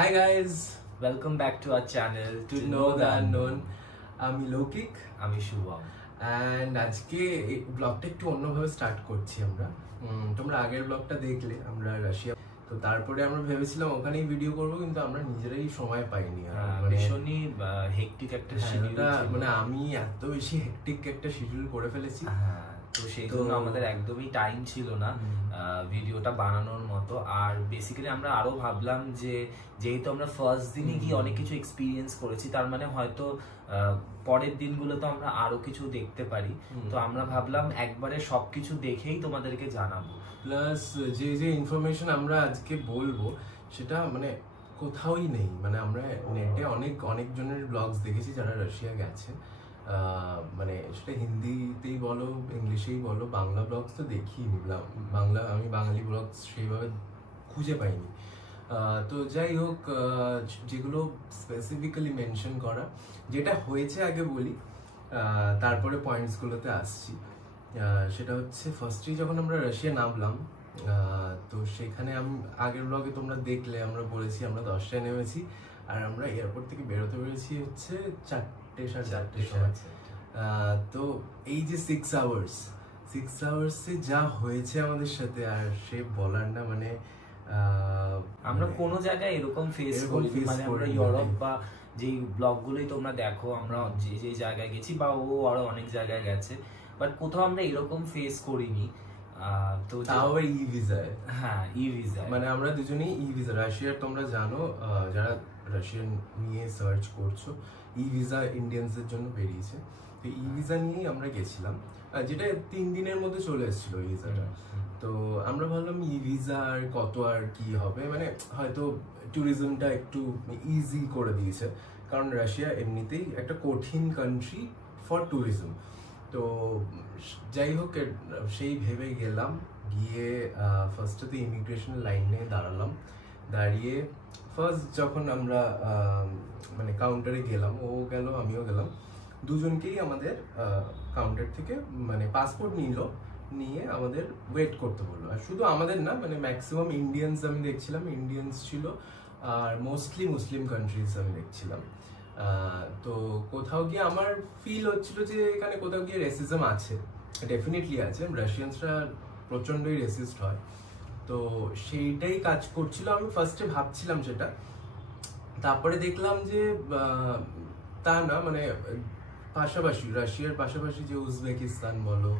Hi guys, Welcome back to our channel to know the unknown. আমি লৌকিক, আমি Shubham. and আজকে এই ব্লগটা একটু অন্যভাবে স্টার্ট করছি আমরা। তোমরা আগের ব্লগটা দেখলে আমরা রাশিয়া, তো তারপরে আমরা ভেবেছিলাম ওখানেই ভিডিও করব, কিন্তু আমরা নিজেরাই সময় পাইনি। ভীষণই হেকটিক একটা শিডিউল, মানে আমি এত বেশি হেকটিক একটা শিডিউল করে ফেলেছি, তো সেই জন্য আমাদের একদমই টাইম ছিল না ভিডিওটা বানানোর মতো। আর বেসিক্যালি আমরা আরো ভাবলাম যে যেহেতু আমরা ফার্স্ট দিনে গিয়ে অনেক কিছু এক্সপিরিয়েন্স করেছি, তার মানে হয়তো পরের দিনগুলো তো আমরা আরো কিছু দেখতে পারি। তো আমরা ভাবলাম একবারে সবকিছু দেখেই তোমাদেরকে জানাবো। প্লাস যে যে ইনফরমেশন আমরা আজকে বলবো সেটা মানে কোথাওই নেই। মানে আমরা নেটে অনেক জনের ব্লগস দেখেছি যারা রাশিয়া গেছে, মানে সেটা হিন্দিতেই বলো ইংলিশেই বলো, বাংলা ব্লগস তো দেখিনি। আমি বাঙালি ব্লগস সেইভাবে খুঁজে পাইনি। তো যাই হোক, যেগুলো স্পেসিফিক্যালি মেনশন করা, যেটা হয়েছে আগে বলি, তারপরে পয়েন্টসগুলোতে আসছি। সেটা হচ্ছে ফার্স্টেই যখন আমরা রাশিয়া নামলাম, তো সেখানে আমি আগের ব্লগে তোমরা দেখলে আমরা বলেছি আমরা 10টায় নেমেছি, আর আমরা এয়ারপোর্ট থেকে বেরোতে পেরেছি হচ্ছে 4টে সাড়ে 4টের সময়। তো এই যে 6 আওয়ার্সে যা হয়েছে আমাদের সাথে, আর সে বলার না। মানে আমরা কোনো জায়গায় এরকম ফেস করি, মানে আমরা ইউরোপ বা যেই ব্লগগুলোই তোমরা দেখো, আমরা যে জায়গায় গেছি বা ও আরো অনেক জায়গায় গেছে, বাট কোথাও আমরা এরকম ফেস করিনি। তো তাও ই ভিসায়, ই ভিসা, মানে আমরা দুজনেই ই ভিসা। রাশিয়ার তোমরা জানো, যারা রাশিয়ান নিয়ে সার্চ করছো, ই ভিসা ইন্ডিয়ানসদের জন্য বেরিয়েছে। তো ই ভিসা নিয়েই আমরা গেছিলাম, যেটা 3 দিনের মধ্যে চলে এসেছিল ই ভিসাটা। তো আমরা ভাবলাম ই ভিসা আর কত আর কি হবে, মানে হয়তো ট্যুরিজমটা একটু ইজি করে দিয়েছে, কারণ রাশিয়া এমনিতেই একটা কঠিন কান্ট্রি ফর ট্যুরিজম। তো যাই হোক, সেই ভেবে গেলাম, গিয়ে ফার্স্টেতে ইমিগ্রেশন লাইনে দাঁড়িয়ে ফার্স্ট যখন আমরা মানে কাউন্টারে গেলাম, ও গেল আমিও গেলাম, দুজনকেই আমাদের কাউন্টার থেকে মানে পাসপোর্ট নিয়ে আমাদের ওয়েট করতে বললো। আর শুধু আমাদের না, মানে ম্যাক্সিমাম ইন্ডিয়ানস আমি দেখছিলাম, ইন্ডিয়ানস ছিল, আর মোস্টলি মুসলিম কান্ট্রিজ আমি দেখছিলাম। তো কোথাও গিয়ে আমার ফিল হচ্ছিল যে এখানে কোথাও গিয়ে রেসিজম আছে, ডেফিনেটলি আছে। রাশিয়ানসরা প্রচন্ডই রেসিস্ট হয়, তো সেইটাই কাজ করছিল। আমি ফার্স্টে ভাবছিলাম সেটা, তারপরে দেখলাম যে তা না, মানে পাশাপাশি রাশিয়ার পাশাপাশি যে উজবেকিস্তান বলো,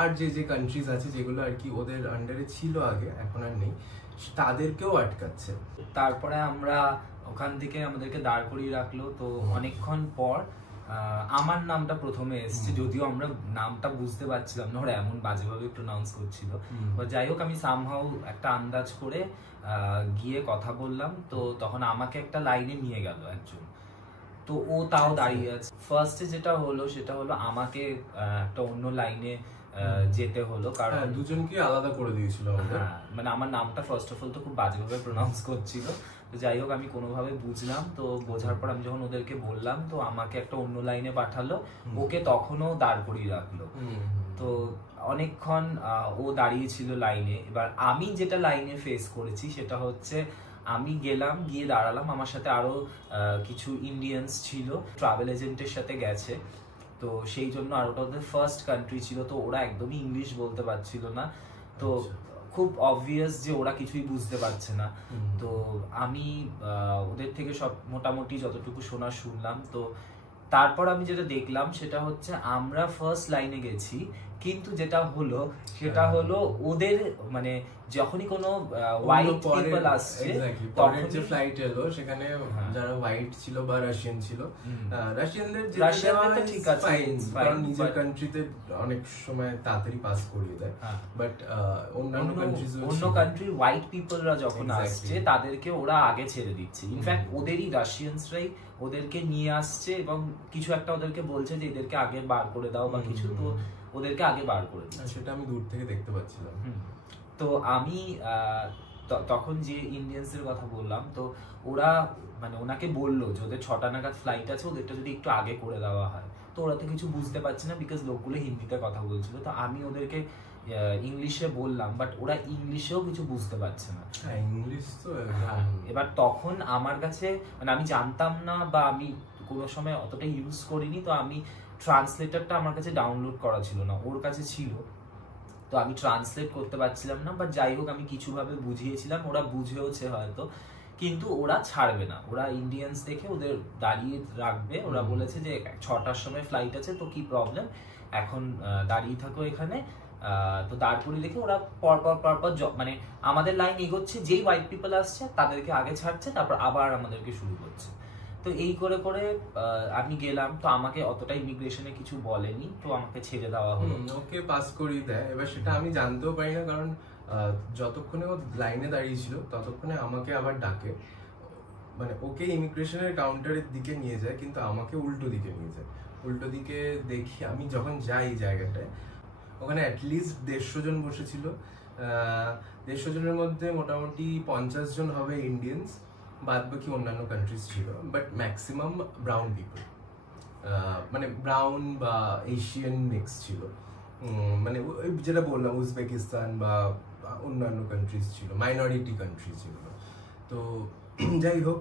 আর যে কান্ট্রিজ আছে যেগুলো আর কি ওদের আন্ডারে ছিল আগে, এখন আর নেই, তাদেরকেও আটকাচ্ছে। তারপরে আমরা ওখান থেকে আমাদেরকে দাঁড় করিয়ে রাখলো। তো অনেকক্ষণ পর আমার নামটা প্রথমে এসছে, যদিও আমরা নামটা বুঝতে পারছিলাম না, ওরা এমন বাজেভাবে প্রোনাউন্স করছিল। যাই হোক, আমি সামহাউ একটা আন্দাজ করে গিয়ে কথা বললাম। তো তখন আমাকে একটা লাইনে নিয়ে গেল একজন, তো ও তাও দাঁড়িয়ে আছে। ফার্স্টে যেটা হলো সেটা হলো আমাকে একটা অন্য লাইনে যেতে হলো, কারণ দুজনকে আলাদা করে দিয়েছিল। মানে আমার নামটা ফার্স্ট অফ অল তো খুব বাজেভাবে প্রোনাউন্স করছিল। তো যাই হোক, আমি কোনোভাবে বুঝলাম। তো বোঝার পর আমি যখন ওদেরকে বললাম, তো আমাকে একটা অন্য লাইনে পাঠালো, ওকে তখনও দাঁড় করিয়ে রাখলো। তো অনেকক্ষণ ও দাঁড়িয়ে ছিল লাইনে। এবার আমি যেটা লাইনে ফেস করেছি সেটা হচ্ছে, আমি গিয়ে দাঁড়ালাম, আমার সাথে আরো কিছু ইন্ডিয়ানস ছিল, ট্রাভেল এজেন্টের সাথে গেছে। তো সেই জন্য, আর ওটা ওদের ফার্স্ট কান্ট্রি ছিল, তো ওরা একদমই ইংলিশ বলতে পারছিল না। তো খুব অবভিয়াস যে ওরা কিছুই বুঝতে পারছে না। তো আমি ওদের থেকে সব মোটামুটি যতটুকু শুনলাম। তো তারপর আমি যেটা দেখলাম সেটা হচ্ছে, আমরা ফার্স্ট লাইনে গেছি, কিন্তু যেটা হলো সেটা হলো ওদের মানে যখনই কোনো হোয়াইট পিপল আসছে, তখন যে ফ্লাইট এলো সেখানে যারা হোয়াইট ছিল বা রাশিয়ান ছিল, রাশিয়ানদের তো ঠিক আছে, কারণ নিজের কান্ট্রিতে অনেক সময় তাড়াতাড়ি পাস করিয়ে দেয়, বাট অন্য কান্ট্রির হোয়াইট পিপলরা যখন আসছে তাদেরকে ওরা আগে ছেড়ে দিচ্ছে। ইনফ্যাক্ট ওদেরই রাশিয়ানসরাই ওদেরকে নিয়ে আসছে এবং কিছু একটা ওদেরকে বলছে যে এদেরকে আগে বার করে দাও বা কিছু, তো ওদেরকে আগে বার করে দিচ্ছে। সেটা আমি দূর থেকে দেখতে পাচ্ছিলাম। তো আমি তখন যে ইন্ডিয়ানসের কথা বললাম, তো ওরা মানে ওনাকে বললো যে ওদের 6টা নাগাদ ফ্লাইট আছে, ওদেরটা যদি একটু আগে করে দেওয়া হয়। তো ওরা তো কিছু বুঝতে পারছে না, বিকজ লোকগুলো হিন্দিতে কথা বলছিল। তো আমি ওদেরকে ইংলিশে বললাম, বাট ওরা ইংলিশেও কিছু বুঝতে পারছে না। ইংলিশ তো এবার তখন আমার কাছে মানে আমি জানতাম না বা আমি কোনো সময় অতটা ইউজ করিনি, তো আমি ট্রান্সলেটরটা আমার কাছে ডাউনলোড করা ছিল না, ওর কাছে ছিল, তো আমি ট্রান্সলেট করতে পারছিলাম না। বাট যাই হোক আমি কিছুভাবে বুঝিয়েছিলাম, ওরা বুঝেওছে হয়তো, কিন্তু ওরা ছাড়বে না, ওরা ইন্ডিয়ান্স দেখে ওদের দাঁড়িয়ে রাখবে। ওরা বলেছে যে 6টার সময় ফ্লাইট আছে, তো কি প্রবলেম, এখন দাঁড়িয়ে থাকো এখানে। তো দাঁড় করিয়ে রেখে ওরা পরপর মানে আমাদের লাইন এগোচ্ছে, যেই হোয়াইট পিপল আসছে তাদেরকে আগে ছাড়ছে, তারপর আবার আমাদেরকে শুরু করছে। তো এই করে করে আমি গেলাম, তো আমাকে অতটা ইমিগ্রেশনে কিছু বলেনি, তো আমাকে ছেড়ে দেওয়া হলো। ওকে পাস করিয়ে দেয়। এবার সেটা আমি জানতেও পারি না, কারণ যতক্ষণে ও লাইনে দাঁড়িয়ে ছিল ততক্ষণে আমাকে আবার ডাকে, মানে ওকে ইমিগ্রেশনের কাউন্টারের দিকে নিয়ে যায়, কিন্তু আমাকে উল্টো দিকে নিয়ে যায়। উল্টো দিকে দেখি আমি যখন যাই জায়গাটায়, ওখানে অ্যাটলিস্ট 150 জন বসেছিল। 150 জনের মধ্যে মোটামুটি 50 জন হবে ইন্ডিয়ানস, বাদ বাকি অন্যান্য কান্ট্রিজ ছিল, বাট ম্যাক্সিমাম ব্রাউন পিপল, মানে ব্রাউন বা এশিয়ান মিক্স ছিল। মানে যেটা বললাম উজবেকিস্তান বা অন্যান্য কান্ট্রিজ ছিল, মাইনরিটি কান্ট্রি ছিল। তো যাই হোক,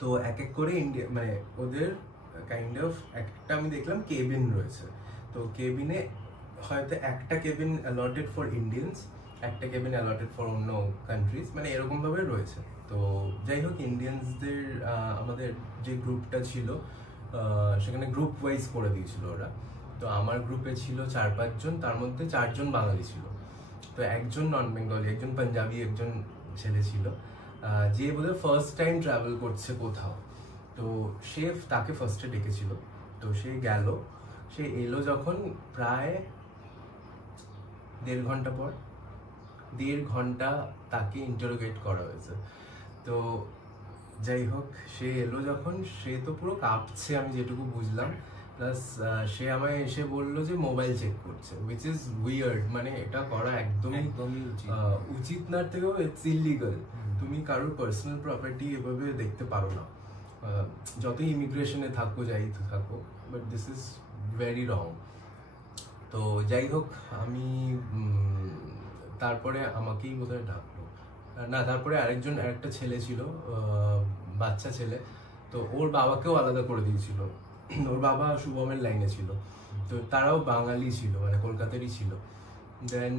তো এক এক করে ইন্ডিয়া মানে ওদের কাইন্ড অফ একটা আমি দেখলাম কেবিন রয়েছে। তো কেবিনে হয়তো একটা কেবিন অ্যালটেড ফর ইন্ডিয়ানস, একটা কেবিন অ্যালটেড ফর অন্য কান্ট্রিজ, মানে এরকম ভাবে রয়েছে। তো যাই হোক ইন্ডিয়ানসদের আমাদের যে গ্রুপটা ছিল সেখানে গ্রুপ ওয়াইজ করে দিয়েছিল ওরা। তো আমার গ্রুপে ছিল 4-5 জন, তার মধ্যে 4 জন বাঙালি ছিল। তো একজন নন বেঙ্গলি, একজন পাঞ্জাবি, একজন ছেলে ছিল, যে বোধহয় ফার্স্ট টাইম ট্রাভেল করছে কোথাও। তো সে তাকে ফার্স্টে ডেকেছিল, তো সে গেল। সে এলো যখন প্রায় 1.5 ঘন্টা পর, 1.5 ঘন্টা তাকে ইন্টারোগেট করা হয়েছে। তো যাই হোক সে এলো যখন, সে তো পুরো কাঁপছে আমি যেটুকু বুঝলাম। প্লাস সে আমায় এসে বললো যে মোবাইল চেক করছে, উইচ ইজ উইয়ার্ড, মানে এটা করা একদমই উচিত না, থেকেও ইটস ইলিগাল। তুমি কারোর পার্সোনাল প্রপার্টি এভাবে দেখতে পারো না, যতই ইমিগ্রেশনে থাকো যাই থাকো, but this is very wrong. তো যাই হোক আমি তারপরে আমাকেই বোধহয় ডাকলো না, তারপরে আরেকটা ছেলে ছিল, বাচ্চা ছেলে, তো ওর বাবাকেও আলাদা করে দিয়েছিল। ওর বাবা শুভমের লাইনে ছিল, তো তারাও বাঙালি ছিল, মানে কলকাতারই ছিল। দেন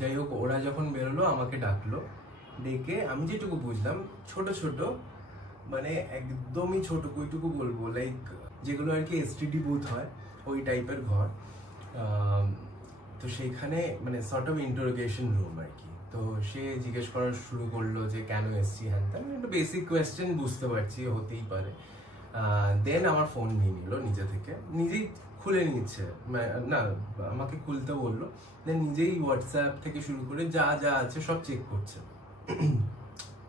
যাই হোক ওরা যখন বেরোলো আমাকে ডাকলো, ডেকে আমি যেটুকু বুঝলাম ছোট ছোট, মানে একদমই ছোট, কইটুকু বলবো, লাইক যেগুলো আর কি এসটিডি বুথ হয় ওই টাইপের ঘর। তো সেইখানে মানে সর্ট অফ ইন্টারোগেশন রুম আর কি। তো সে জিজ্ঞেস করা শুরু করলো যে কেন এসছি, হ্যান ত্যান, একটা বেসিক কোয়েশ্চেন, বুঝতে পারছি হতেই পারে। দেন আমার ফোন নিয়ে নিল নিজে থেকে, নিজেই খুলে নিচ্ছে, না আমাকে খুলতে বললো, দেন নিজেই হোয়াটসঅ্যাপ থেকে শুরু করে যা যা আছে সব চেক করছে।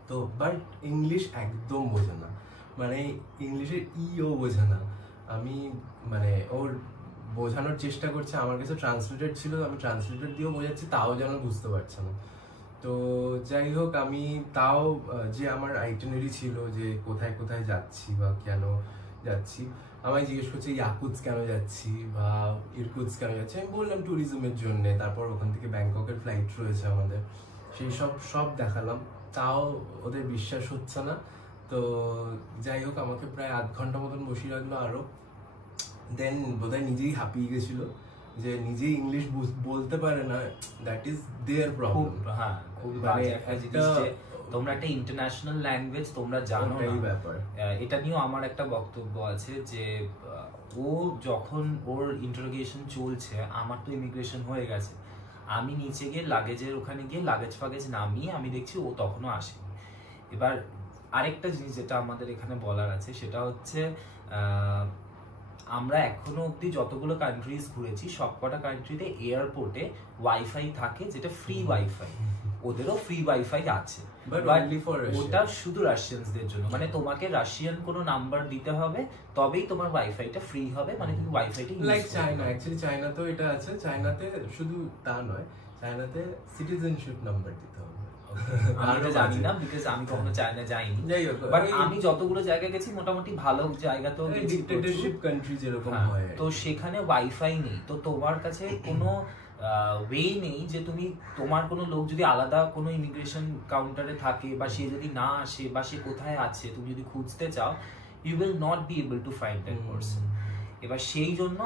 তো বাট ইংলিশ একদম বোঝে না, মানে ইংলিশের ইও বোঝে না। আমি মানে ওর বোঝানোর চেষ্টা করছে, আমার কাছে ট্রান্সলেটর ছিল, আমি ট্রান্সলেটর দিয়েও বোঝাচ্ছি, তাও যেন বুঝতে পারছে না। তো যাই হোক আমি তাও যে আমার আইটিনারি ছিল যে কোথায় কোথায় যাচ্ছি বা কেন যাচ্ছি, আমায় জিজ্ঞেস করছে ইয়াকুৎস কেন যাচ্ছি বা ইরকুৎস কেন যাচ্ছি, আমি বললাম ট্যুরিজমের জন্য। তারপর ওখান থেকে ব্যাংককের ফ্লাইট রয়েছে আমাদের, সেই সব দেখালাম, তাও ওদের বিশ্বাস হচ্ছে না। তো যাই হোক আমাকে প্রায় 1/2 ঘন্টা মতন বসিয়ে রাখলো আরো। দেন বোধহয় নিজেই হাঁপিয়ে গেছিল, যে নিজেই ইংলিশ বলতে পারে না, দ্যাট ইজ দেয়ার প্রবলেম। হ্যাঁ, খুব বাজে একটা জিনিস যে তোমরা একটা ইন্টারন্যাশনাল ল্যাঙ্গুয়েজ তোমরা জানো না, ব্যাপার। এটা নিয়েও আমার একটা বক্তব্য আছে যে ও যখন ওর ইন্টারোগেশন চলছে, আমার তো ইমিগ্রেশন হয়ে গেছে, আমি নিচে গিয়ে লাগেজের ওখানে গিয়ে লাগেজ ফাগেজ নামিয়ে আমি দেখছি ও তখনও আসেনি। এবার আরেকটা জিনিস যেটা আমাদের এখানে বলার আছে সেটা হচ্ছে আমরা এখনো অব্দি যতগুলো কান্ট্রিজ ঘুরেছি সবকটা কান্ট্রিতে এয়ারপোর্টে ওয়াইফাই থাকে, যেটা ফ্রি ওয়াইফাই, ওদেরও ফ্রি ওয়াইফাই আছে, ওটা শুধু রাশিয়ানসদের জন্য। মানে তোমাকে রাশিয়ান কোনো নাম্বার দিতে হবে তবেই তোমার ওয়াইফাইটা ফ্রি হবে, মানে তুমি ওয়াইফাইটা লাইক চায়না, অ্যাকচুয়ালি চায়নাতেও এটা আছে। চায়নাতে শুধু তা নয়, চায়নাতে সিটিজেনশিপ নাম্বার দিতে হবে। আমি তো জানি না, বিকজ আমি কখনো চায়না যাইনি, বাট আমি যতগুলো জায়গা গেছি মোটামুটি ভালো জায়গাতেও গেছি, ডিক্টেটরশিপ কান্ট্রি যেরকম হয়, তো সেখানে ওয়াইফাই নেই। তো তোমার কাছে কোনো ওয়ে নেই যে তুমি তোমার কোনো লোক যদি আলাদা কোনো ইমিগ্রেশন কাউন্টারে থাকে বা সে যদি না আসে বা সে কোথায় আছে তুমি যদি খুঁজতে চাও, you will not be able to find that person. এবার সেই জন্য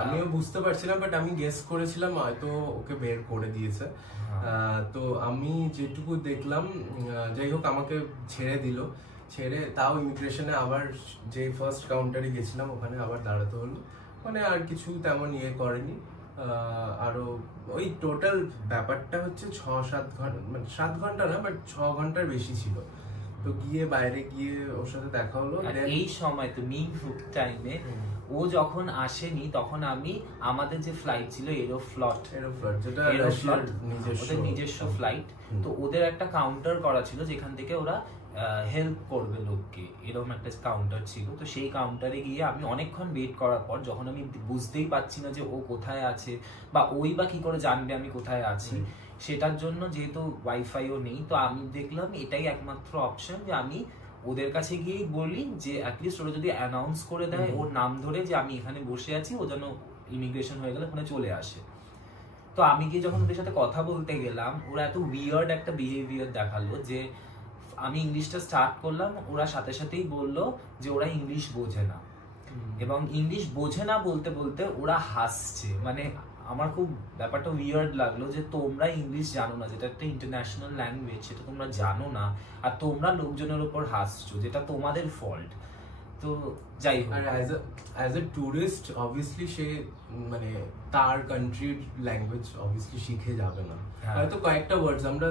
আমিও বুঝতে পারছিলাম, বাট আমি গেস করেছিলাম হয়তো ওকে বের করে দিয়েছে। তো আমি যেটুকু দেখলাম, যাই হোক আমাকে ছেড়ে দিল, ছেড়ে তাও ইমিগ্রেশনে আবার যে ফার্স্ট কাউন্টারে গেছিলাম ওখানে আবার দাঁড়াতে হলো। মানে আর কিছু তেমন ইয়ে করেনি। আরো ওই টোটাল ব্যাপারটা হচ্ছে 6-7 ঘন্টা, মানে 7 ঘন্টা না, বাট 6 ঘন্টার বেশি ছিল। তো গিয়ে বাইরে গিয়ে ওর সাথে দেখা হলো। এই সময় তো মিন টাইমে ও যখন আসেনি তখন আমাদের যে ফ্লাইট ছিল এরোফ্লট, যেটা ওদের নিজস্ব ফ্লাইট, তো ওদের একটা কাউন্টার করা ছিল যেখান থেকে ওরা হেল্প করবে লোককে, এরকম একটা কাউন্টার ছিল। তো সেই কাউন্টারে গিয়ে আমি অনেকক্ষণ ওয়েট করার পর যখন আমি বুঝতেই পারছি না যে ও কোথায় আছে বা ওই বা কি করে জানবে আমি কোথায় আছি, সেটার জন্য যেহেতু ওয়াইফাইও নেই, তো আমি দেখলাম এটাই একমাত্র অপশন যে আমি ওদের কাছে গিয়েই বলি যে অ্যাটলিস্ট ওরা যদি অ্যানাউন্স করে দেয় ওর নাম ধরে যে আমি এখানে বসে আছি, ও যেন ইমিগ্রেশন হয়ে গেলে ওখানে চলে আসে। তো আমি গিয়ে যখন ওদের সাথে কথা বলতে গেলাম, ওরা এত উইয়ার্ড একটা বিহেভিয়ার দেখালো যে আমি ইংলিশটা স্টার্ট করলাম, ওরা সাথে সাথেই বললো যে ওরা ইংলিশ বোঝে না, এবং ইংলিশ বোঝে না বলতে বলতে ওরা হাসছে। মানে আমার খুব ব্যাপারটা উইয়ার্ড লাগলো যে তোমরা ইংলিশ জানো না, যেটা একটা ইন্টারন্যাশনাল ল্যাঙ্গুয়েজ, সেটা তোমরা জানো না, আর তোমরা লোকজনের উপর হাসছো, যেটা তোমাদের ফল্ট। তো যাই হোক, অ্যাজ এ টুরিস্ট অবভিয়াসলি সে মানে তার কান্ট্রির ল্যাঙ্গুয়েজ অবভিয়াসলি শিখে যাবে না। হয়তো কয়েকটা ওয়ার্ডস আমরা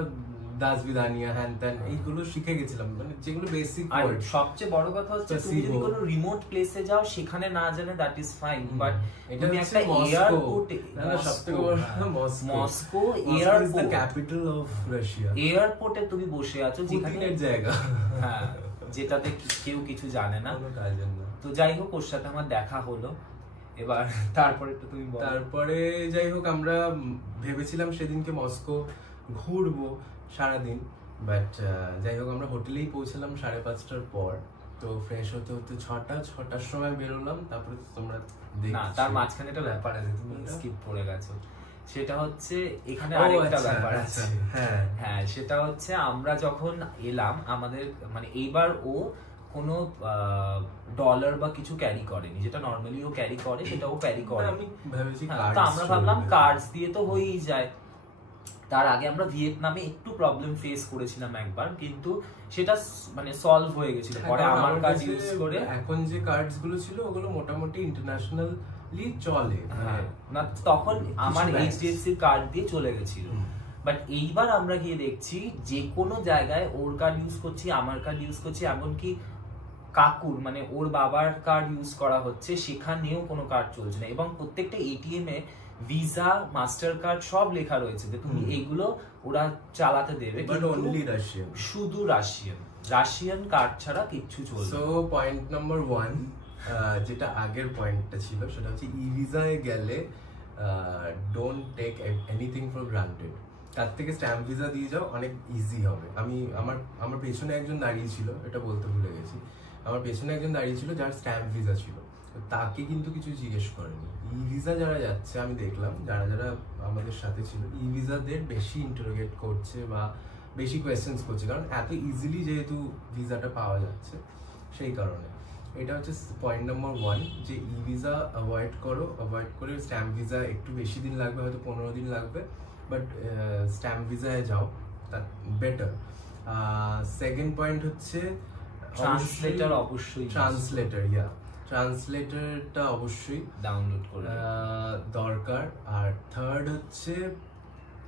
দাসবিদানিয়া হ্যান ত্যান এইগুলো শিখে গেছিলাম, মানে যেগুলো বেসিক ওয়ার্ড। সবচেয়ে বড় কথা হচ্ছে তুমি যদি কোনো রিমোট প্লেসে যাও সেখানে না জানে দ্যাট ইজ ফাইন, বাট তুমি একটা এয়ারপোর্টে, সবথেকে বড় Moscow airport, the capital of Russia, এয়ারপোর্টে তুমি বসে আছো যেখানে জায়গা, হ্যাঁ, যেটাতে কেউ কিছু জানে না। তো যাই হোক ওর সাথে আমার দেখা হলো। এবার তারপরে তো তুমি বলো। তারপরে যাই হোক আমরা ভেবেছিলাম সেদিনকে মস্কো ঘুরবো সারাদিন, বাট যাই হোক আমরা হোটেলেই পৌঁছলাম 5:30টার পর। তো ফ্রেশ হতে হতে 6টার সময় বেরোলাম। তারপরে তোমরা না, তার মাঝখানে একটা ব্যাপার আছে, তুমি স্কিপ করে গেছো। সেটা হচ্ছে এখানে আরেকটা ব্যাপার আছে। হ্যাঁ, সেটা হচ্ছে আমরা যখন এলাম আমাদের মানে এইবার ও কোনো ডলার বা কিছু ক্যারি করেনি, যেটা নরমালি ও ক্যারি করে সেটা ও ক্যারি করে। আমি ভেবেছি তো আমরা ভাবলাম কার্ডস দিয়ে তো হয়েই যায়। তার আগে আমরা ভিয়েতনামে একটু প্রবলেম ফেস করেছিলাম একবার, কিন্তু সেটা মানে সলভ হয়ে গেছিল পরে আমার কার্ড ইউজ করে। এখন যে কার্ডস গুলো ছিল ওগুলো মোটামুটি ইন্টারন্যাশনালি চলে, না তখন আমার এইচডিএফসি কার্ড দিয়ে চলে গেছিল। বাট এইবার আমরা গিয়ে দেখছি যে কোনো জায়গায় ওর কার্ড ইউজ করছি, আমার কার্ড ইউজ করছি, এমনকি কাকুর মানে ওর বাবার কার্ড ইউজ করা হচ্ছে, সেখানেও কোনো কার্ড চলছে না। এবং প্রত্যেকটা ATM a visa, master card সব লেখা রয়েছে যে তুমি এইগুলো ওরা চালাতে দেবে, বাট অনলি রাশিয়ান, শুধু রাশিয়ান কার্ড ছাড়া কিচ্ছু চলবে না। সো পয়েন্ট নাম্বার 1, যেটা আগের পয়েন্টটা ছিল, সেটা হচ্ছে ই ভিসায় গেলে don't take anything for granted. তার থেকে স্ট্যাম্প ভিসা দিয়ে যাও, অনেক ইজি হবে। আমার পেছনে একজন দাঁড়িয়ে ছিল, এটা বলতে ভুলে গেছি, আমার পেছনে একজন দাঁড়িয়ে ছিল যার স্ট্যাম্প ভিসা ছিল, তাকে কিন্তু কিছু জিজ্ঞেস করেনি। ই ভিসা যারা যাচ্ছে আমি দেখলাম, যারা আমাদের সাথে ছিল, ই ভিসাদের বেশি ইন্টারোগেট করছে বা বেশি কোয়েশ্চেন্স করছে, কারণ এত ইজিলি যেহেতু ভিসাটা পাওয়া যাচ্ছে, সেই কারণে। এটা হচ্ছে পয়েন্ট নাম্বার 1, যে ই ভিসা অ্যাভয়েড করে স্ট্যাম্প ভিসা একটু বেশি দিন লাগবে, হয়তো 15 দিন লাগবে, বাট স্ট্যাম্প ভিসায় যাও, দ্যাট বেটার। সেকেন্ড পয়েন্ট হচ্ছে ট্রান্সলেটর, অবশ্যই ট্রান্সলেটরটা অবশ্যই ডাউনলোড করে দরকার। আর থার্ড হচ্ছে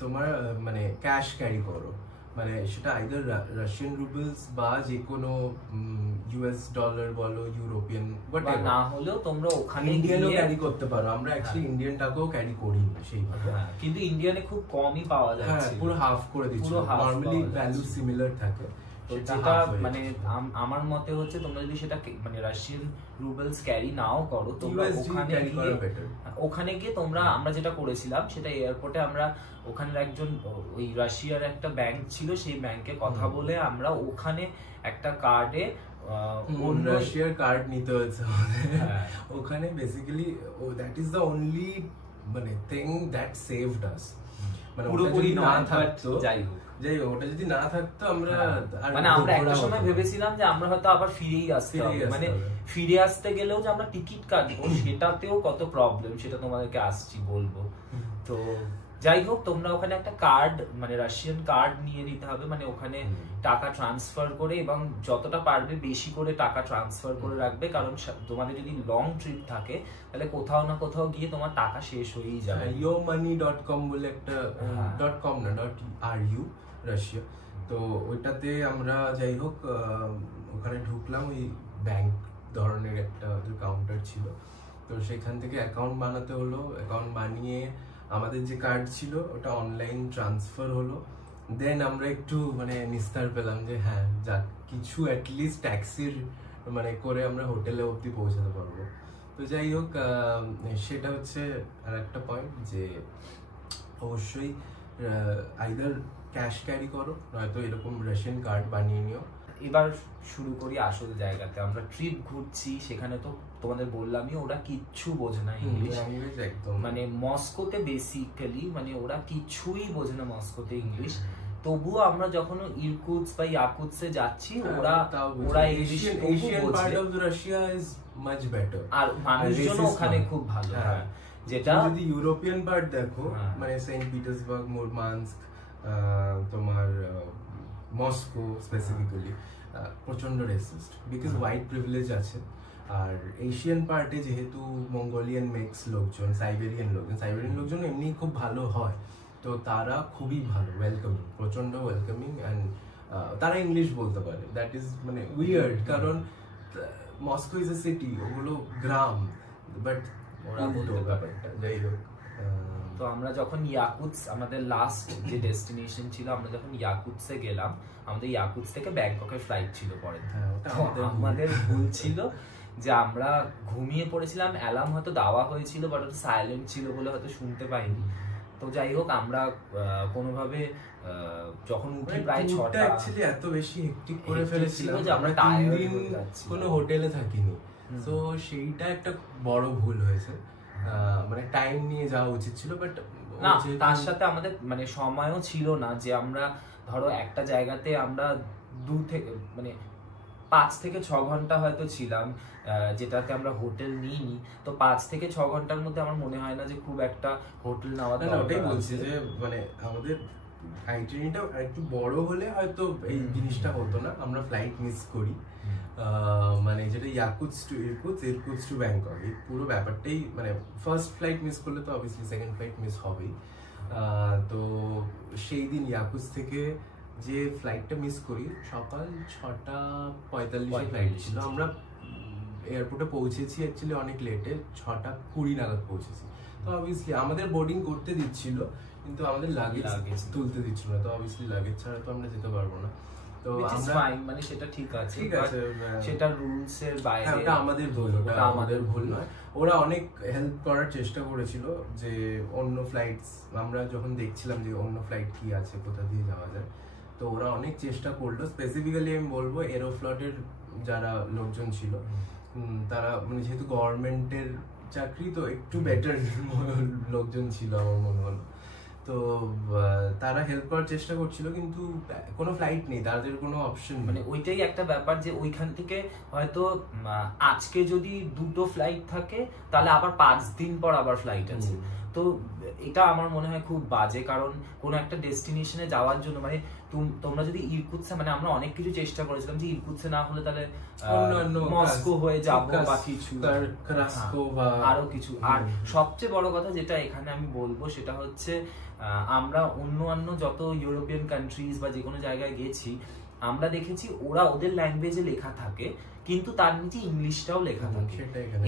তোমার মানে ক্যাশ ক্যারি করো, মানে সেটা আইদার রাশিয়ান রুবেলস বা যে কোনো ইউএস ডলার বলো, ইউরোপিয়ান, না হলেও তোমরা ওখানে ইন্ডিয়ানও ক্যারি করতে পারো। আমরা অ্যাকচুয়ালি ইন্ডিয়ান টাকাও ক্যারি করিনি সেইভাবে, কিন্তু ইন্ডিয়ানে খুব কমই পাওয়া যাচ্ছে, পুরো হাফ করে দিচ্ছিল, নরমালি ভ্যালু সিমিলার থাকে। যেটা মানে আমার মতে হচ্ছে তোমরা যদি সেটা মানে রাশিয়ান রুবেলস ক্যারি নাও করো, তোমরা ওখানে গিয়ে তোমরা, আমরা যেটা করেছিলাম সেটা এয়ারপোর্টে আমরা ওখানের একজন ওই রাশিয়ার একটা ব্যাংক ছিল, সেই ব্যাংকে কথা বলে আমরা ওখানে একটা কার্ডে রাশিয়ার কার্ড নিতে হয়েছে ওখানে। Basically that is the only মানে থিং দ্যাট সেভড আস, মানে ওটা পুরোপুরি যদি না নয়, থাকতো, যাই হোক ওটা যদি না থাকতো আমরা আর মানে আমরা একটা ঘোরা সময় হতো না। ভেবেছিলাম যে আমরা হয়তো আবার ফিরেই আসতে হবে, মানে ফিরে আসতে গেলেও যে আমরা টিকিট কাটবো সেটাতেও কত প্রবলেম, সেটা তোমাদেরকে আসছি বলবো। তো যাই হোক, তোমরা ওখানে একটা কার্ড মানে রাশিয়ান কার্ড নিয়ে নিতে হবে, মানে ওখানে টাকা ট্রান্সফার করে এবং যতটা পারবে বেশি করে টাকা ট্রান্সফার করে রাখবে, কারণ তোমাদের যদি লং ট্রিপ থাকে তাহলে কোথাও না কোথাও গিয়ে তোমার টাকা শেষ হয়েই যাবে। yomoney.com বলে একটা .com না .ru রাশিয়া, তো ওইটাতে আমরা যাই হোক ওখানে ঢুকলাম, ওই ব্যাংক ধরনের একটা কাউন্টার ছিল, তো সেখান থেকে অ্যাকাউন্ট বানাতে হলো। অ্যাকাউন্ট বানিয়ে আমাদের যে কার্ড ছিল ওটা অনলাইন ট্রান্সফার হলো। দেন আমরা একটু মানে নিস্তার পেলাম যে হ্যাঁ যাক কিছু অ্যাটলিস্ট ট্যাক্সির মানে করে আমরা হোটেলে অবধি পৌঁছাতে পারবো। তো যাই হোক সেটা হচ্ছে আর একটা পয়েন্ট যে অবশ্যই আইদার ক্যাশ ক্যারি করো, নয়তো এরকম রেশন কার্ড বানিয়ে নিও। এবার শুরু করি আসল জায়গাতে। আমরা ট্রিপ ঘুরছি, সেখানে তো তোমাদের বললামই ওরা কিচ্ছু বোঝে না ইংলিশ, একদম মানে মস্কোতে বেসিক্যালি মানে ওরা কিছুই বোঝে না মস্কোতে ইংলিশ। তবুও আমরা যখন ইরকুটস বা ইয়াকুটসে যাচ্ছি ওরা English Asian part of Russia is much better, আর মানুষজন ওখানে খুব ভালো। হ্যাঁ, যেটা যদি ইউরোপিয়ান পার্ট দেখো মানে সেন্ট পিটার্সবার্গ, মুরমানস্ক, তোমার মস্কো স্পেসিফিক্যালি প্রচন্ড রেসিস্ট, বিকজ হোয়াইট প্রিভিলেজ আছে। আর এশিয়ান পার্টে যেহেতু মঙ্গোলিয়ান মিক্স লোকজন, সাইবেরিয়ান লোকজন এমনি খুব ভালো হয়, তো তারা খুবই ভালো, ওয়েলকামিং, প্রচন্ড ওয়েলকামিং, অ্যান্ড তারা ইংলিশ বলতে পারে। দ্যাট ইজ মানে উইয়ার্ড, কারণ মস্কো ইজ এ সিটি, ওগুলো গ্রাম, বাট ওরা বলতে ব্যাপারটা। যাই হোক, তো আমরা যখন ইয়াকুটস, আমাদের লাস্ট যে ডেস্টিনেশন ছিল, আমরা যখন ইয়াকুটসে গেলাম, আমাদের ইয়াকুটস থেকে ব্যাংককের ফ্লাইট ছিল পরে। আমাদের ভুল ছিল যে আমরা ঘুমিয়ে পড়েছিলাম, অ্যালার্ম হয়তো দেওয়া হয়েছিল বাট ওটা সাইলেন্ট ছিল বলে হয়তো শুনতে পাইনি। তো যাই হোক আমরা কোনোভাবে যখন উঠি প্রায় 6টা, অ্যাকচুয়ালি এত বেশি হেক্টিক করে ফেলেছিলাম যে আমরা 3 দিন কোনো হোটেলে থাকিনি, তো সেইটা একটা বড় ভুল হয়েছে। মানে টাইম নিয়ে যাওয়া উচিত ছিল, বাট না তার সাথে আমাদের মানে সময়ও ছিল না যে আমরা ধরো একটা জায়গাতে আমরা 2 থেকে মানে 5 থেকে 6 ঘন্টা হয়তো ছিলাম, যেটাতে আমরা হোটেল নিইনি। তো 5 থেকে 6 ঘন্টার মধ্যে আমার মনে হয় না যে খুব একটা হোটেল নেওয়া দরকার। ওটাই বলছি যে মানে আমাদের আইটিনিটা একটু বড় হলে হয়তো এই জিনিসটা হতো না, আমরা ফ্লাইট মিস করি। মানে যেটা ইয়াকুটস টু ইরকুটস টু ব্যাংকক, এই পুরো ব্যাপারটাই মানে ফার্স্ট ফ্লাইট মিস করলে তো অবভিয়াসলি সেকেন্ড ফ্লাইট মিস হবেই। তো সেই দিন ইয়াকুটস থেকে যে ফ্লাইটটা মিস করি, সকাল 6:45 ফ্লাইট ছিল। আমরা এয়ারপোর্টে পৌঁছেছি অ্যাকচুয়ালি অনেক লেটে, 6:20 নাগাদ পৌঁছেছি। তো অবভিয়াসলি আমাদের বোর্ডিং করতে দিচ্ছিল, কিন্তু আমাদের লাগেজ তুলতে দিচ্ছিল না, তো অবভিয়াসলি লাগেজ ছাড়া তো আমরা যেতে পারবো না। তো আমরা মানে সেটা ঠিক আছে, সেটা রুলস এর বাইরে, ওটা আমাদের ভুল, ওটা আমাদের ভুল নয়। ওরা অনেক হেল্প করার চেষ্টা করেছিল যে অন্য ফ্লাইটস, আমরা যখন দেখছিলাম যে অন্য ফ্লাইট কি আছে, কোথা দিয়ে যাওয়া যায়, তো ওরা অনেক চেষ্টা করলো। স্পেসিফিক্যালি আমি বলবো এরোফ্লটের যারা লোকজন ছিল, তারা মানে যেহেতু গভর্নমেন্টের চাকরি, তো একটু বেটার লোকজন ছিল আমার মনে হলো। তো তারা হেল্প করার চেষ্টা করছিল, কিন্তু কোনো ফ্লাইট নেই, তাদের কোনো অপশন, মানে ওইটাই একটা ব্যাপার যে ওইখান থেকে হয়তো আজকে যদি 2টো ফ্লাইট থাকে তাহলে আবার 5 দিন পর আবার ফ্লাইট আছে। তো এটা আমার মনে হয় খুব বাজে, কারণ কোনো একটা ডেস্টিনেশনে যাওয়ার জন্য মানে তোমরা যদি ইরকুটসে, মানে আমরা অনেক কিছু চেষ্টা করেছিলাম যে ইরকুটসে না হলে তাহলে মস্কো হয়ে যাবো বা কিছু আরো কিছু। আর সবচেয়ে বড় কথা যেটা এখানে আমি বলবো সেটা হচ্ছে আমরা অন্য যত ইউরোপিয়ান কান্ট্রিজ বা যে কোনো জায়গায় গেছি, আমরা দেখেছি ওরা ওদের ল্যাঙ্গুয়েজে লেখা থাকে, কিন্তু তার নিচে ইংলিশটাও লেখা থাকে।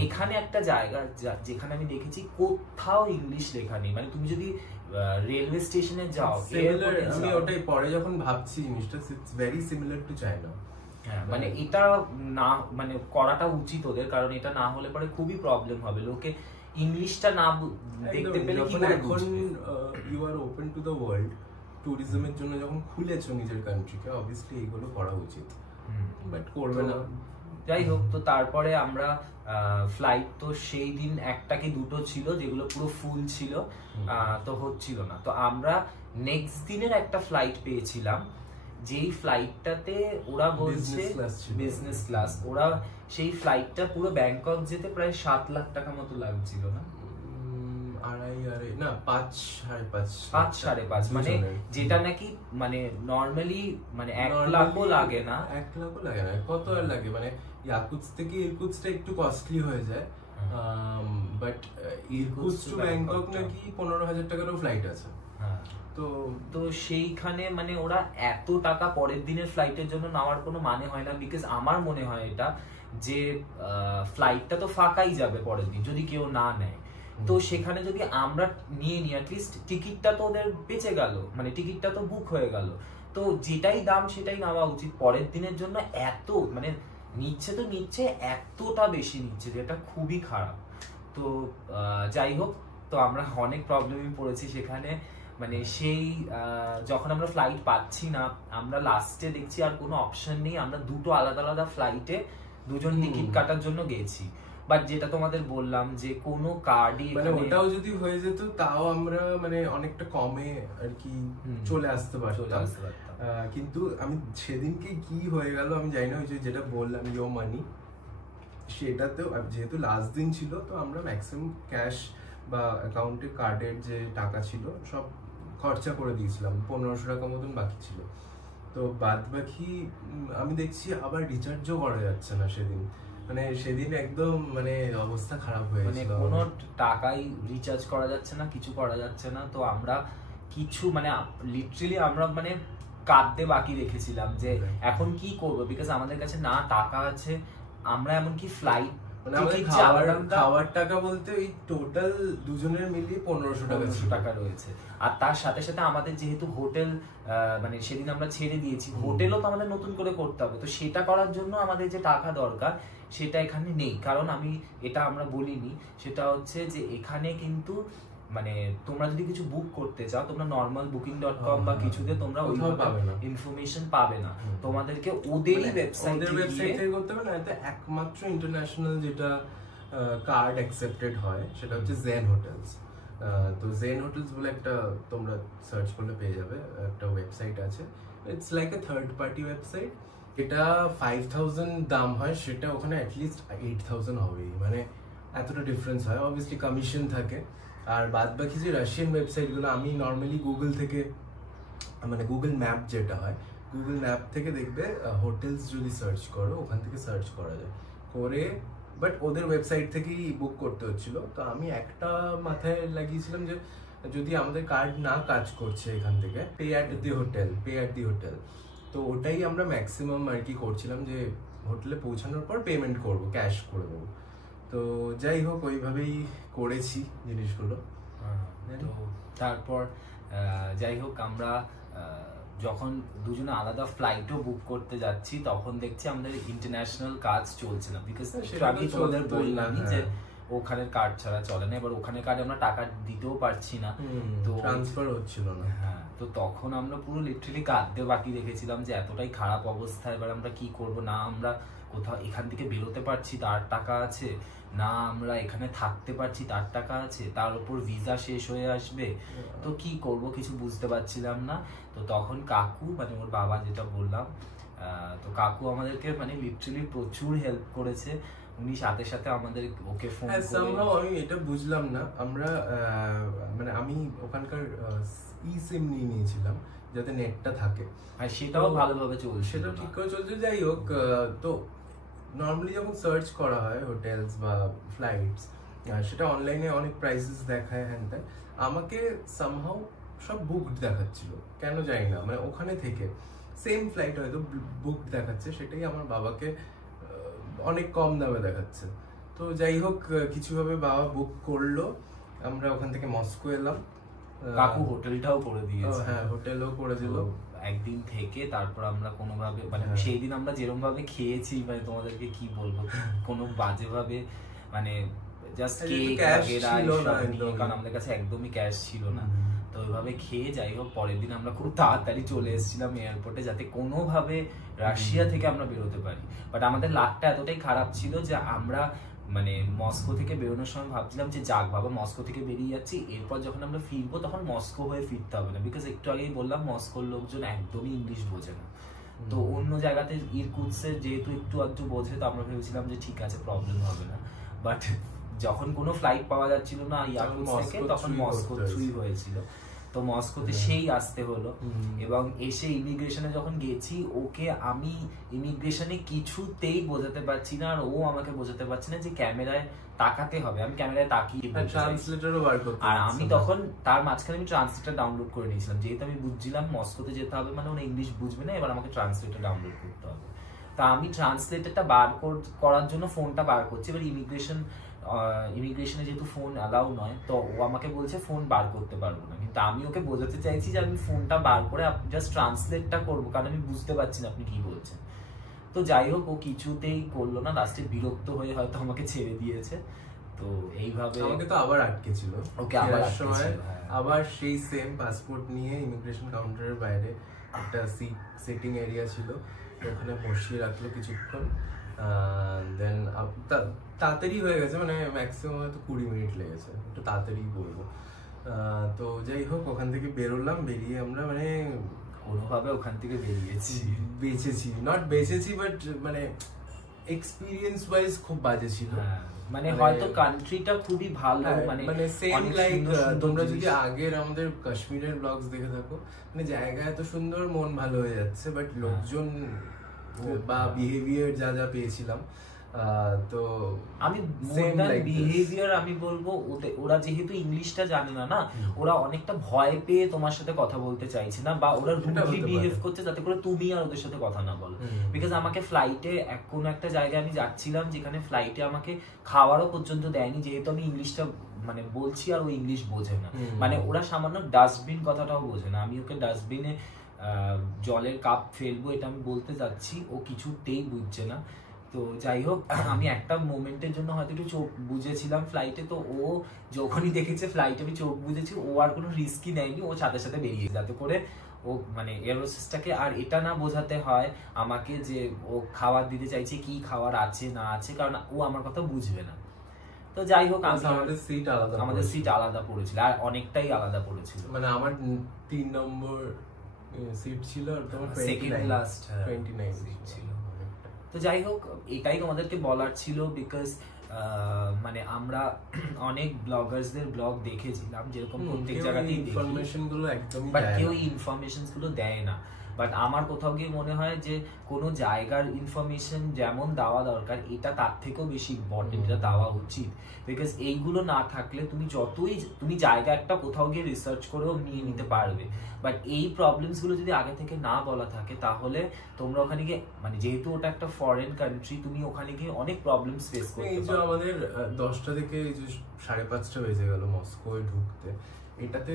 এখানে একটা জায়গা যেখানে আমি দেখেছি কোথাও ইংলিশ লেখা নেই, মানে তুমি যদি রেলওয়ে স্টেশনে যাও, আমি ওটাই পরে যখন ভাবছি জিনিসটা, it's very similar to China. হ্যাঁ, মানে এটা না মানে করাটা উচিত ওদের, কারণ এটা না হলে পরে খুবই প্রবলেম হবে। লোকে ইংলিশটা না দেখতে পেলে কি করে বুঝবে? You are open to the world, ট্যুরিজমের জন্য যখন খুলেছো নিজের কান্ট্রিকে, অবভিয়াসলি এগুলো করা উচিত, বাট করবে না। যাই হোক, তো তারপরে আমরা ফ্লাইট তো সেই দিন একটা কি দুটো ছিল যেগুলো পুরো ফুল ছিল, তো হচ্ছিল না। তো আমরা নেক্সট দিনের একটা ফ্লাইট পেয়েছিলাম, যেই ফ্লাইটটাতে ওরা বলছে বিজনেস ক্লাস, ওরা সেই ফ্লাইটটা পুরো ব্যাংকক যেতে প্রায় 7 লাখ টাকা মতো লাগছিল না? 5.5 মানে যেটা নাকি মানে নরমালি মানে 1 লাখও লাগে না। 1 লাখও লাগে না, কত আর লাগে, মানে ইয়াকুৎস থেকে ইরকুৎসটা একটু কস্টলি হয়ে যায়, বাট ইরকুৎস টু ব্যাংকক নাকি 15,000 টাকারও ফ্লাইট আছে। তো সেইখানে মানে ওরা এত টাকা পরের দিনের ফ্লাইটের জন্য নেওয়ার কোনো মানে হয় না, বিকজ আমার মনে হয় এটা যে ফ্লাইটটা তো ফাঁকাই যাবে পরের দিন যদি কেউ না নেয়। তো সেখানে যদি আমরা নিয়ে নিই, অ্যাটলিস্ট টিকিটটা তো ওদের বেঁচে গেল, মানে টিকিটটা তো বুক হয়ে গেল, তো যেটাই দাম সেটাই নেওয়া উচিত। পরের দিনের জন্য এত মানে নিচ্ছে তো নিচ্ছে, এতটা বেশি নিচ্ছে, যেটা খুবই খারাপ। তো যাই হোক, তো আমরা অনেক প্রবলেমে পড়েছি সেখানে, মানে সেই যখন আমরা ফ্লাইট পাচ্ছি না, আমরা লাস্টে দেখছি আর কোনো অপশন নেই, আমরা দুটো আলাদা আলাদা ফ্লাইটে দুজন টিকিট কাটার জন্য গেছি। বাট যেটা তোমাদের বললাম যে কোনো কার্ডই মানে ওটাও যদি হয়ে যেত তাও আমরা মানে অনেকটা কমে আর কি চলে আসতে পারতাম। কিন্তু আমি সেদিনকে কি হয়ে গেল আমি জানি না, ওই যেটা বললাম ইয়ো মানি, সেটাতেও যেহেতু লাস্ট দিন ছিল, তো আমরা ম্যাক্সিমাম ক্যাশ বা অ্যাকাউন্টে কার্ডের যে টাকা ছিল সব খরচা করে দিয়েছিলাম, 1500 টাকা মতন বাকি ছিল। তো বাদ বাকি আমি দেখছি আবার রিচার্জও করা যাচ্ছে না সেদিন, মানে সেদিন একদম মানে অবস্থা খারাপ হয়ে মানে কোনো টাকাই রিচার্জ করা যাচ্ছে না, কিছু করা যাচ্ছে না। তো আমরা কিছু মানে লিটারালি আমরা মানে কাঁদতে বাকি রেখেছিলাম যে এখন কি করব, বিকজ আমাদের কাছে না টাকা আছে, আমরা এমনকি ফ্লাইট মানে আমাদের খাওয়ার টাকা বলতে ওই টোটাল দুজনের মিলিয়ে 1500 টাকা রয়েছে। আর তার সাথে সাথে আমাদের যেহেতু হোটেল মানে সেদিন আমরা ছেড়ে দিয়েছি, হোটেলও তো আমাদের নতুন করে করতে হবে, তো সেটা করার জন্য আমাদের যে টাকা দরকার সেটা এখানে নেই। কারণ আমি এটা আমরা বলিনি, সেটা হচ্ছে যে এখানে কিন্তু মানে তোমরা যদি কিছু বুক করতে চাও, তোমরা নরমাল booking.com বা কিছুতে তোমরা ওইভাবে ইনফরমেশন পাবে না, তোমাদেরকে ওদেরই ওয়েবসাইট থেকে করতে হবে। না, এতে একমাত্র ইন্টারন্যাশনাল যেটা কার্ড অ্যাকসেপ্টেড হয় সেটা হচ্ছে জেন হোটেলস। তো জেন হোটেলস বলে একটা তোমরা সার্চ করলে পেয়ে যাবে, একটা ওয়েবসাইট আছে, it's like a third party website. এটা 5000 দাম হয়, সেটা ওখানে অ্যাটলিস্ট 8000 হবেই, মানে এতটা ডিফারেন্স হয়। অবভিয়াসলি কমিশন থাকে। আর বাদ বাকি যে রাশিয়ান ওয়েবসাইটগুলো, আমি নর্মালি গুগল থেকে মানে গুগল ম্যাপ যেটা হয়, গুগল ম্যাপ থেকে দেখবে হোটেলস যদি সার্চ করো, ওখান থেকে সার্চ করা যায় করে, বাট ওদের ওয়েবসাইট থেকেই বুক করতে হচ্ছিল। তো আমি একটা মাথায় লাগিয়েছিলাম যে যদি আমাদের কার্ড না কাজ করছে এখান থেকে, পে অ্যাট দি হোটেল, তো ওটাই আমরা ম্যাক্সিমাম আর কি করছিলাম, যে হোটেলে পৌঁছানোর পর পেমেন্ট করব, ক্যাশ করে দেবো। তো যাই হোক ওইভাবেই করেছি জিনিসগুলো। তো তারপর যাই হোক আমরা যখন দুজনে আলাদা ফ্লাইটও বুক করতে যাচ্ছি, তখন দেখছি আমাদের ইন্টারন্যাশনাল কাজ চলছে না, বিকজ আমি তোমাদের বললাম যে ওখানের কার্ড ছাড়া চলে না, এবার ওখানে কার্ডে আমরা টাকা দিতেও পারছি না, তো ট্রান্সফার হচ্ছিল না। হ্যাঁ, তো তখন আমরা পুরো লিটারালি কাঁদতে বাকি রেখেছিলাম যে এতটাই খারাপ অবস্থা, এবার আমরা কি করব, না আমরা কোথাও এখান থেকে বেরোতে পারছি তার টাকা আছে, না আমরা এখানে থাকতে পারছি তার টাকা আছে, তার উপর ভিসা শেষ হয়ে আসবে, তো কি করব কিছু বুঝতে পারছিলাম না। তো তখন কাকু মানে ওর বাবা যেটা বললাম, তো কাকু আমাদেরকে মানে লিটারালি প্রচুর হেল্প করেছে, উনি সাথে সাথে আমাদের ওকে ফোন করে। আমি এটা বুঝলাম না, আমরা মানে আমি ওখানকার সিম নিয়ে নিয়েছিলাম যাতে নেটটা থাকে, আর সেটাও ভালোভাবে চলছে, সেটা ঠিক করে চলছে। যাই হোক, তো নর্মালি যখন সার্চ করা হয় হোটেলস বা ফ্লাইটস, সেটা অনলাইনে অনেক প্রাইসেস দেখায়, হ্যান ত্যান, আমাকে সামহাউ সব বুকড দেখাচ্ছিল, কেন জানি না, মানে ওখানে থেকে সেম ফ্লাইট হয়তো বুকড দেখাচ্ছে, সেটাই আমার বাবাকে অনেক কম দামে দেখাচ্ছে। তো যাই হোক কিছুভাবে বাবা বুক করলো, আমরা ওখান থেকে মস্কো এলাম, কাকু হোটেলটাও করে দিয়েছে। হ্যাঁ, হোটেলও করে দিল। একদিন থেকে তারপর আমরা কোনোভাবে মানে সেই দিন আমরা যেরকম ভাবে খেয়েছি, মানে তোমাদেরকে কি বলবো, কোনো বাজে ভাবে মানে জাস্ট কেক, কারণ আমাদের কাছে একদমই ক্যাশ ছিল না। তো তো ওইভাবে খেয়ে যাই হোক পরের দিন আমরা খুব তাড়াতাড়ি চলে এসেছিলাম এয়ারপোর্টে, যাতে কোনোভাবে রাশিয়া থেকে আমরা বেরোতে পারি। বাট আমাদের লাকটা এতটাই খারাপ ছিল যে আমরা মানে মস্কো থেকে বেরোনোর সময় ভাবছিলাম যে যাক বাবা মস্কো থেকে বেরিয়ে যাচ্ছি, এরপর যখন আমরা ফিরবো তখন মস্কো হয়ে ফিরতে হবে না, বিকজ একটু আগেই বললাম মস্কোর লোকজন একদমই ইংলিশ বোঝে না। তো অন্য জায়গাতে ইরকুটসে যেহেতু একটু আধটু বোঝে, তো আমরা ভেবেছিলাম যে ঠিক আছে প্রবলেম হবে না। বাট যখন কোনো ফ্লাইট পাওয়া যাচ্ছিল না ইয়ারকুটস থেকে, তখন মস্কো থ্রুই হয়েছিল। তো মস্কোতে সেই আসতে হলো, এবং এসে ইমিগ্রেশনে যখন গেছি ওকে আমি ইমিগ্রেশনে কিছুতেই বোঝাতে পারছি না, আর ও আমাকে বোঝাতে পারছি না যে ক্যামেরায় তাকাতে হবে। আমি ক্যামেরায় তাকিয়ে ট্রান্সলেটরও বার করতে, আর আমি তখন তার মাঝখানে আমি ট্রান্সলেটর ডাউনলোড করে নিয়েছিলাম, যেহেতু আমি বুঝছিলাম মস্কোতে যেতে হবে মানে ওরা ইংলিশ বুঝবে না, এবার আমাকে ট্রান্সলেটর ডাউনলোড করতে হবে। তা আমি ট্রান্সলেটরটা বার করার জন্য ফোনটা বার করছি, এবার ইমিগ্রেশনে যেহেতু ফোন অ্যালাউ নয়, তো ও আমাকে বলছে ফোন বার করতে পারবো না, কিন্তু আমি ওকে বোঝাতে চাইছি যে আমি ফোনটা বার করে জাস্ট ট্রান্সলেটটা করবো, কারণ আমি বুঝতে পারছি না আপনি কি বলছেন। তো যাই হোক ও কিছুতেই করলো না, লাস্টে বিরক্ত হয়ে হয়তো আমাকে ছেড়ে দিয়েছে। তো এইভাবে আমাকে তো আবার আটকেছিল, ওকে আবার সময় আবার সেই সেম পাসপোর্ট নিয়ে ইমিগ্রেশন কাউন্টারের বাইরে একটা সিটিং এরিয়া ছিল, ওখানে বসিয়ে রাখলো কিছুক্ষণ। দেন তাড়াতাড়ি হয়ে গেছে, মানে ম্যাক্সিমাম হয়তো 20 মিনিট লেগেছে, একটু তাড়াতাড়ি বলবো। তো যাই হোক ওখান থেকে বেরোলাম, বেরিয়ে আমরা মানে কোনোভাবে ওখান থেকে বেঁচেছি, নট বেঁচেছি বাট মানে এক্সপিরিয়েন্স ওয়াইজ খুব বাজে ছিল। মানে হয়তো কান্ট্রিটা খুবই ভালো, মানে সেম লাইক তোমরা যদি আগের আমাদের কাশ্মীরের ব্লগস দেখে থাকো, মানে জায়গা এত সুন্দর মন ভালো হয়ে যাচ্ছে, বাট লোকজন বা বিহেভিয়ার যা যা পেয়েছিলাম, তো আমি বিহেভিয়ার আমি বলবো ওরা যেহেতু ইংলিশটা জানে না, ওরা অনেকটা ভয় পেয়ে তোমার সাথে কথা বলতে চাইছে না, বা ওরা রুডলি বিহেভ করছে যাতে করে তুমি আর ওদের সাথে কথা না বলো। বিকজ আমাকে ফ্লাইটে কোনো একটা জায়গায় আমি যাচ্ছিলাম যেখানে ফ্লাইটে আমাকে খাওয়ারও পর্যন্ত দেয়নি, যেহেতু আমি ইংলিশটা মানে বলছি আর ও ইংলিশ বোঝে না। মানে ওরা সামান্য ডাস্টবিন কথাটাও বোঝে না, আমি ওকে ডাস্টবিনে জলের কাপ ফেলবো এটা আমি বলতে যাচ্ছি, ও কিছুতেই বুঝছে না। তো যাই হোক আমি একটা মোমেন্টের জন্য হয়তো একটু চোখ বুঝেছিলাম ফ্লাইটে, তো ও যখনই দেখেছে ফ্লাইটে আমি চোখ বুঝেছি, ও আর কোনো রিস্কই নেয়নি, ও সাথে সাথে বেরিয়ে, যাতে করে ও মানে এয়ার হোস্টেসটাকে আর এটা না বোঝাতে হয় আমাকে যে ও খাবার দিতে চাইছে কি খাবার আছে না আছে, কারণ ও আমার কথা বুঝবে না। তো যাই হোক আমাদের সিট আলাদা পড়েছিল, আর অনেকটাই আলাদা পড়েছিল, মানে আমার 3 নম্বর সিট ছিল আর তোমার সেকেন্ড লাস্ট 29 সিট ছিল। তো যাই হোক এটাই তোমাদেরকে বলার ছিল, বিকজ মানে আমরা অনেক ব্লগার্সদের ব্লগ দেখেছিলাম যেরকম প্রত্যেক জায়গাতেই ইনফরমেশন গুলো একদমই বাট কেউ ইনফরমেশন গুলো দেয় না। বাট আমার কোথাও গিয়ে মনে হয় যে কোনো জায়গার ইনফরমেশন যেমন দেওয়া দরকার, এটা তার থেকেও বেশি ইম্পর্টেন্ট, এটা দেওয়া উচিত। বিকজ এইগুলো না থাকলে তুমি জায়গা একটা কোথাও গিয়ে রিসার্চ করেও নিয়ে নিতে পারবে, বাট এই প্রবলেমস গুলো যদি আগে থেকে না বলা থাকে তাহলে তোমরা ওখানে গিয়ে মানে যেহেতু ওটা একটা ফরেন কান্ট্রি, তুমি ওখানে গিয়ে অনেক প্রবলেমস ফেস করতে পারো। এই যে আমাদের 10টা থেকে এই যে 5:30 বেজে গেল মস্কোয় ঢুকতে, এটাতে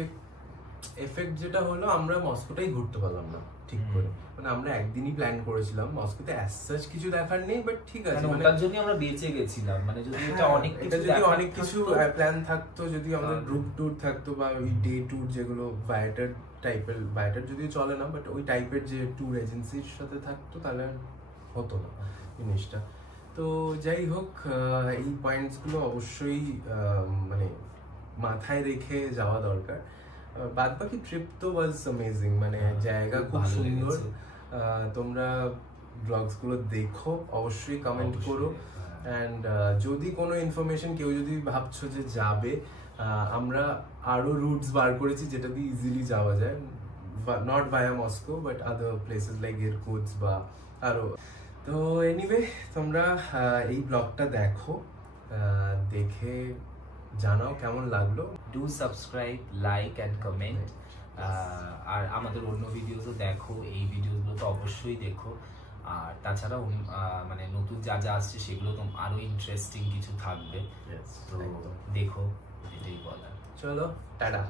এফেক্ট যেটা হলো আমরা মস্কোটাই ঘুরতে পারলাম না ঠিক করে। মানে আমরা একদিনই প্ল্যান করেছিলাম, মস্কোতে অ্যাজ সাচ কিছু দেখার নেই, বাট ঠিক আছে মানে ওটার জন্য আমরা বেঁচে গেছিলাম। মানে যদি এটা অনেক কিছু প্ল্যান থাকতো, যদি আমাদের গ্রুপ ট্যুর থাকতো বা ওই ডে ট্যুর যেগুলো ভায়াটার যদিও চলে না, বাট ওই টাইপের যে ট্যুর এজেন্সির সাথে থাকতো তাহলে হতো না জিনিসটা। তো যাই হোক এই পয়েন্টস গুলো অবশ্যই মানে মাথায় রেখে যাওয়া দরকার। বাদ বাকি ট্রিপ তো ওয়াজ অ্যামেজিং, মানে জায়গা খুব সুন্দর। তোমরা ব্লগস গুলো দেখো, অবশ্যই কমেন্ট করো, অ্যান্ড যদি কোনো ইনফরমেশন কেউ যদি ভাবছো যে যাবে, আমরা আরো রুটস বার করেছি যেটা দিয়ে ইজিলি যাওয়া যায়, not via Moscow but other places like Irkutsk বা আরো। তো এনিওয়ে তোমরা এই ব্লগটা দেখো, দেখে জানাও কেমন লাগলো। Do subscribe, like and comment. আর আমাদের অন্য ভিডিওসও দেখো, এই ভিডিওগুলো তো অবশ্যই দেখো। আর তাছাড়াও মানে নতুন যা যা আসছে সেগুলো তো আরো ইন্টারেস্টিং কিছু থাকবে, তো দেখো, এটাই বলার। চলো টাটা।